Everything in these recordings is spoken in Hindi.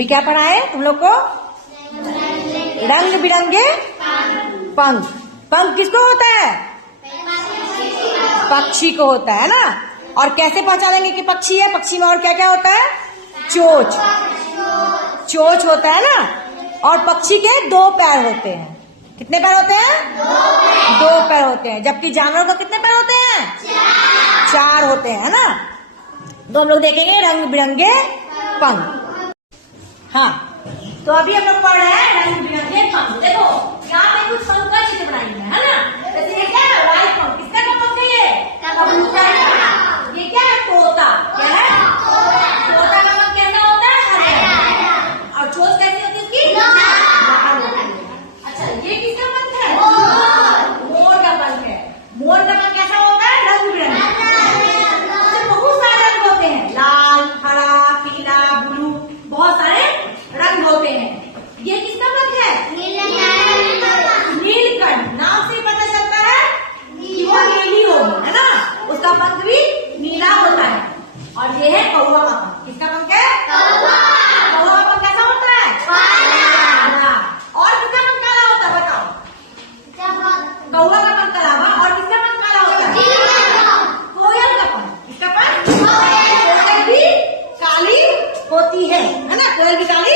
अभी क्या पढ़ा है तुम लोग को? रंग बिरंगे पंख। पंख किसको होता है? पक्षी को होता है ना। और कैसे पहचानेंगे कि पक्षी है? पक्षी में और क्या क्या होता है? चोंच, चोंच होता है ना। और पक्षी के 2 पैर होते हैं। कितने पैर होते हैं? 2 पैर होते हैं। जबकि जानवरों को कितने पैर होते हैं? 4 होते हैं, है ना। तो हम लोग देखेंगे रंग बिरंगे पंख। हाँ, तो अभी हम लोग पढ़ रहे हैं रंग बिरंगे पंख। देखो यहाँ पे कुछ पंख का चित्र बनाएंगे, है ना। जैसे ये क्या है? व्हाइट पंख। किसका पंख है ये? कबूतर का। ये क्या है? तोता। क्या है? तोता का पंख कैसा होता है? हरा। और चोंच कैसी होती है उसकी? लाल होती है। अच्छा, ये किसका पंख है? मोर का पंख है। मोर का पंख कैसा होता है? रंग बिरंगा। बहुत सारे रंग होते हैं, लाल, हरा, पीला, ब्लू, बहुत सारे रंग होते हैं। ये किसका पंख है? नीलकंठ। नाम से पता चलता है कि वो नीली होगी, है ना। उसका पंख भी नीला होता है। और ये है कौवा का पंख। किसका पंख है? कौवा का पंख कैसा होता है? काला। और किसका पंख काला होता है? बताओ। कौवा का पंख काला। और किसका पंख काला होता है? कोयल का पंख। किसका पंख? कोयल भी काली होती है ना। कोयल भी काली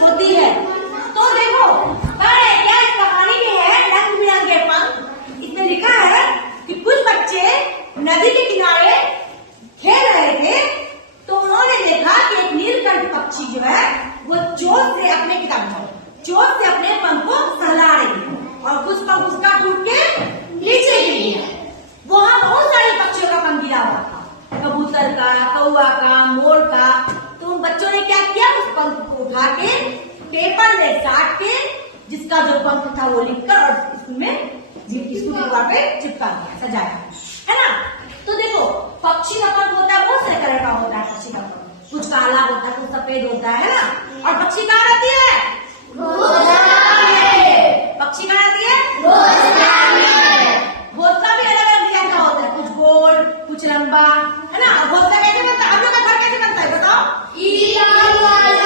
होती है। तो देखो क्या इस कहानी में है रंग बिरंगे पंख। इसमें लिखा है कि कुछ बच्चे नदी के किनारे खेल रहे थे, तो उन्होंने देखा कि एक नीलकंठ पक्षी जो है वो चोंच से अपने चोंच से अपने पंख को सहला रही है। और कुछ पंख उसका टूट के नीचे गिर गया। वहां बहुत सारे पक्षियों का पंख गिरा हुआ था, कबूतर का, कौवा का, मोर का। तो उन बच्चों ने क्या किया? उस पंख को उठा के पेपर में काट के, जिसका जो पंख था वो लिखकर और स्कूल दीवार पे चिपका दिया, सजाया, है ना। तो देखो पक्षी का पंख होता है बहुत से तरह का होता है। पक्षी का पंख कुछ काला होता है, कुछ सफेद होता है ना। और पक्षी कहाँ रहती है? पक्षी कहाँ रहती है? घोंसला भी अलग अलग डिजाइन का होता है, कुछ गोल, कुछ लंबा, है ना। घोंसला कैसे बनता है? आप लोग का घर कैसे बनता है बताओ? ईटा, बालू,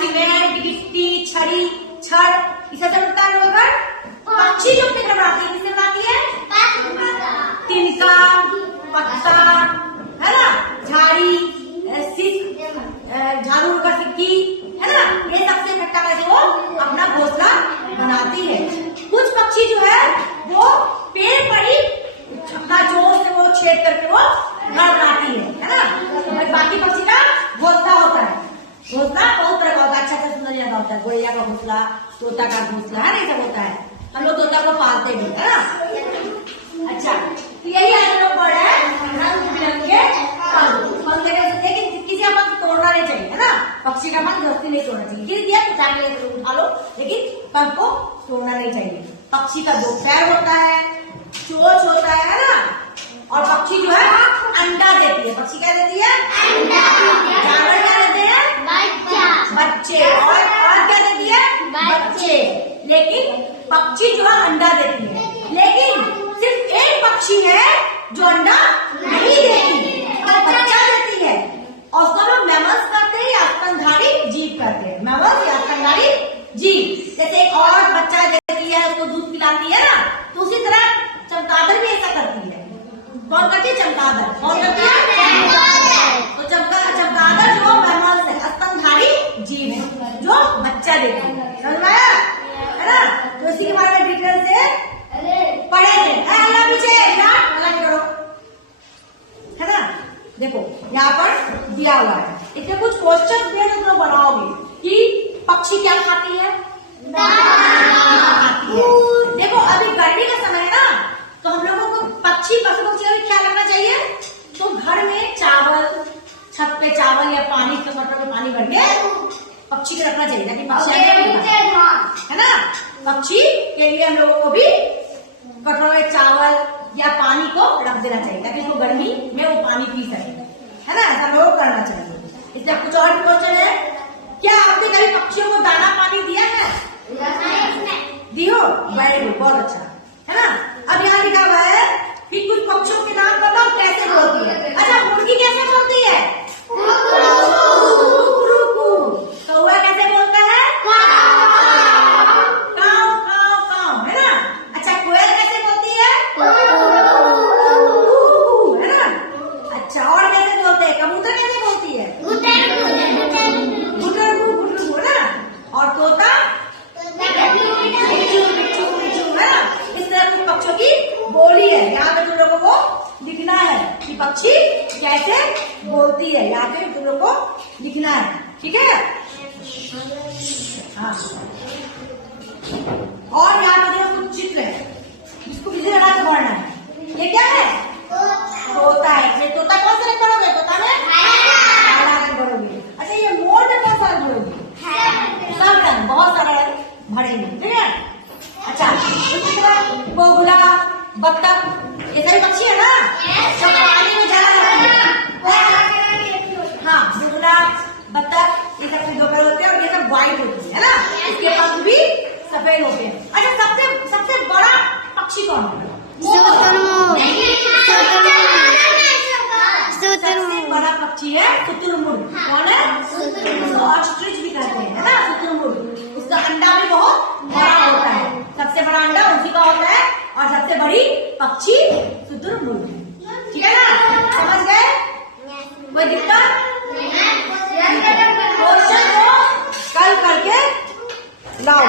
सीमेंट, गिट्टी, छड़ी, छड़, इसे सब बनता है लोग घर। पक्षी जो अपने घर बनाती है किससे बनाती है? तिनका, पत्ता, है ना, झाड़ी, झाड़ू का सिक्की, है ना। ये सबसे इकट्ठा करके वो अपना घोंसला बनाती है। कुछ पक्षी जो है वो पेड़ पर ही अपना जोर से वो छेद करके वो घर बनाती है ना। बाकी पक्षी का घोंसला होता है। घोंसला बहुत तरह का होता है, अच्छा से सुंदर ज्यादा होता है। गोरिया का घोंसला, तोता का घोंसला, है ना, सब होता है। हम लोग तोता को पालते भी, है ना। अच्छा, तो यही हम लोग पढ़ रहे हैं रंग बिरंगे पंख। लेकिन किसी का पंख तोड़ना नहीं चाहिए, है ना। पक्षी का पंख जल्दी नहीं तोड़ना चाहिए। गिर दिया उठा के उठा लो, लेकिन पंख को तोड़ना नहीं चाहिए। पक्षी का 2 पैर होता है, चोंच होता है ना। और पक्षी जो है अंडा देती है। पक्षी क्या देती है? अंडा। जानवर क्या देते हैं? बच्चे। और क्या देती है? बच्चे। लेकिन पक्षी जो है अंडा देती है। लेकिन सिर्फ एक पक्षी है जो अंडा नहीं देती, बच्चा देती है। और उसको लोग मैमल्स करते हैं या स्तनधारी जीव करते हैं। मैमल्स या स्तनधारी जीव। जैसे एक और बच्चा देती है, उसको दूध पिलाती है ना, तो उसी तरह चमगादड़ भी ऐसा करती है। कौन करती है? चमगादड़। कौन करती है? तो चमगादड़ जो मैमल्स है, स्तनधारी जीव है जो बच्चा देती है। समझ में आया? है ना। तो इसी के बारे में डिटेल से पढ़ेंगे। अल्लाह पीछे अल्लाह करो, है ना। देखो यहाँ पर दिया हुआ है, इसमें कुछ क्वेश्चन दिए तो बनाओगे कि पक्षी क्या खाती है? खाती है। देखो अभी गर्मी का समय है ना, तो हम लोगों को पशु पक्षी का भी ख्याल रखना चाहिए। तो घर में चावल, छत पे चावल या पानी के मटरों में पानी भर के पक्षी को रखना चाहिए, ताकि पक्षी है ना। पक्षी के लिए हम लोगों को भी कटोरे में चावल या पानी को रख देना चाहिए, ताकि वो गर्मी में वो पानी पी सके, है ना। ऐसा लोग करना चाहिए। इससे कुछ और भी क्वेश्चन है क्या? आपने कभी पक्षियों को दाना पानी दिया है? दियो, वेरी गुड, बहुत अच्छा, है ना। अब यहाँ लिखा हुआ है कि कुछ पक्षियों के नाम बताओ कैसे बोलती है। अच्छा, मुर्गी कैसे बोलती है? कैसे बोलती है, यहाँ पे तुम लोग को लिखना है, ठीक है। हाँ, और यहाँ पे देखो कुछ चित्र है, इसको किसी तरह से पढ़ना है। ये क्या है? तोता है। ये तोता कौन सा रंग भरोगे? तोता में काला रंग भरोगे। अच्छा, ये मोर में कौन सा रंग भरोगे? सब रंग, बहुत सारा रंग भरेंगे, ठीक है। अच्छा, बगुला, बत्तख, ये सभी पक्षी है ना, सब पानी में जा रहे हैं। हाँ, बगुला, बत्तख, ये सब दोपहर होते हैं और ये सब व्हाइट होती है ना, इसके पंख भी सफेद होते हैं। अच्छा, सबसे बड़ा पक्षी कौन है? सबसे बड़ा पक्षी है शुतुरमुर्ग। कौन है? ऑस्ट्रिच भी कहते हैं, है ना, शुतुरमुर्ग। उसका अंडा भी बहुत बड़ा होता है, सबसे बड़ा अंडा उसी का होता है, और सबसे बड़ी पक्षी शुतुरमुर्ग, ठीक है ना। समझ गए? कोई दिक्कत? क्वेश्चन को कल करके लाओ।